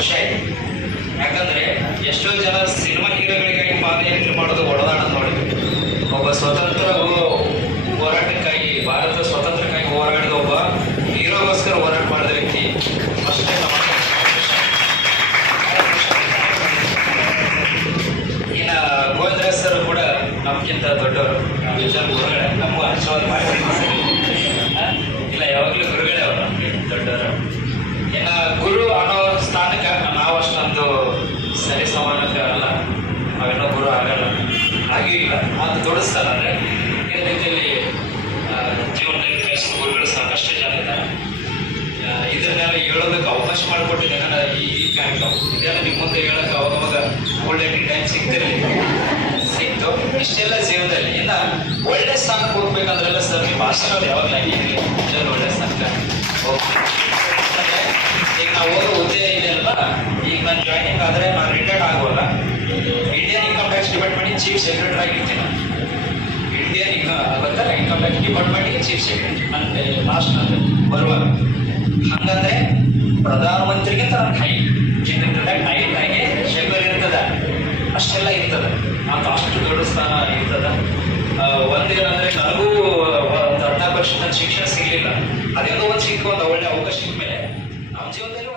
ಖುಷಿ ಆಯ್ತು. ಯಾಕಂದ್ರೆ ಎಷ್ಟೋ ಜನ ಸಿನಿಮಾ ಹೀರೋಗಳಿಗಾಗಿ ಪಾದಯಾತ್ರೆ ಮಾಡೋದು ಒಡದಾಡ ನೋಡಿ. ಒಬ್ಬ ಸ್ವತಂತ್ರ ಹೋರಾಟಕ್ಕಾಗಿ, ಭಾರತ ಸ್ವತಂತ್ರಕ್ಕಾಗಿ ಹೋರಾಡಿದ ಒಬ್ಬ ಹೀರೋಗೋಸ್ಕರ ಹೋರಾಟ ಮಾಡಿದ ವ್ಯಕ್ತಿ ಅಷ್ಟೇ. ಇನ್ನ ಗೋವಿಂದರಾಜ್ ಸರ್ ಕೂಡ ನಮ್ಗಿಂತ ದೊಡ್ಡವರು, ಗುರುಗಳೇ, ನಮಗೂ ಆಶೀರ್ವಾದ ಮಾಡಿ. ಇಲ್ಲ, ಯಾವಾಗಲೂ ಗುರುಗಳೇ ಅವರು ನಮ್ಗೆ ದೊಡ್ಡವರು. ಇನ್ನ ಗುರು ಅನ್ನೋ ಸ್ಥಾನಕ್ಕೆ ನಾವು ಅಷ್ಟೊಂದು ಸರಿ ಸಮಾನಕ್ಕೆ ಅಲ್ಲ, ನಾವೆಲ್ಲ ಗುರು ಆಗಲ್ಲ, ಹಾಗೆ ಇಲ್ಲ. ಅದು ದೊಡ್ಡ ಸ್ಥಾನ ಅಂದ್ರೆ ಈ ರೀತಿಯಲ್ಲಿ ಜೀವನದಲ್ಲಿ ಕಲಿಸಿದ ಗುರುಗಳು ಸಾಕಷ್ಟು ಜನ ಇದ್ದಾರೆ. ಇದನ್ನೆಲ್ಲ ಹೇಳೋದಕ್ಕೆ ಅವಕಾಶ ಮಾಡಿಕೊಟ್ಟಿದ್ದೇನೆ ಈ ಕಾರ್ಯಕ್ರಮ. ಇದೆಲ್ಲ ನಿಮ್ಮ ಮುಂದೆ ಹೇಳಕ್ಕೆ ಅವಾಗವಾಗ ಒಳ್ಳೆ ಟೈಮ್ ಸಿಕ್ತು. ಇಷ್ಟೆಲ್ಲ ಜೀವನದಲ್ಲಿ ಇನ್ನ ಒಳ್ಳೆ ಸ್ಥಾನಕ್ಕೆ ಹೋಗ್ಬೇಕಂದ್ರೆಲ್ಲ ಸರ್ ನಿಮ್ಮ ಆಶೀರ್ವಾದ ಯಾವಾಗಲೂ ಆಗಿರಲಿ. ಒಳ್ಳೆ ಸ್ಥಾನಕ್ಕೆ ಹೋಗ್ಬೇಕು. ಈಗ ನಾವು ಓದೋ ಹುದ್ದೆ ಇದೆಯಲ್ಲ, ಈಗ ನಾನು ಜಾಯ್ನಿಂಗ್ ಆದರೆ ನಾನು ರಿಟೈರ್ಡ್ ಆಗೋಲ್ಲ. Indian income tax department chief secretary ಆಗಿರ್ತೀನಿ. ಇಂಡಿಯನ್ ಇನ್ಕಮ್ ಟ್ಯಾಕ್ಸ್ ಡಿಪಾರ್ಟ್ಮೆಂಟ್ಗೆ ಚೀಫ್ ಸೆಕ್ರೆಟರಿ ನನ್ನ ಲಾಸ್ಟ್ ಅಂದ್ರೆ ಬರುವಾಗ. ಹಂಗಂದ್ರೆ ಪ್ರಧಾನಮಂತ್ರಿಗಿಂತ ನನ್ನ ಹೈಟ್ ಆಗಿ ಶೇಖರ್ ಇರ್ತದ, ಅಷ್ಟೆಲ್ಲ ಇರ್ತದ. ಅಂತ ಅಷ್ಟು ದೊಡ್ಡ ಸ್ಥಾನ ಇರ್ತದ. ಒಂದೇನಂದ್ರೆ ನನಗೂ ಒಂದು 14 ವರ್ಷ ನನ್ನ ಶಿಕ್ಷಣ ಸಿಗ್ಲಿಲ್ಲ. ಅದೇನೋ ಒಂದು ಸಿಕ್ಕ ಒಂದು ಒಳ್ಳೆ ಅವಕಾಶ ಸಿಕ್ಕ ಮೇಲೆ ನಮ್ಮ ಜೀವನದಲ್ಲಿ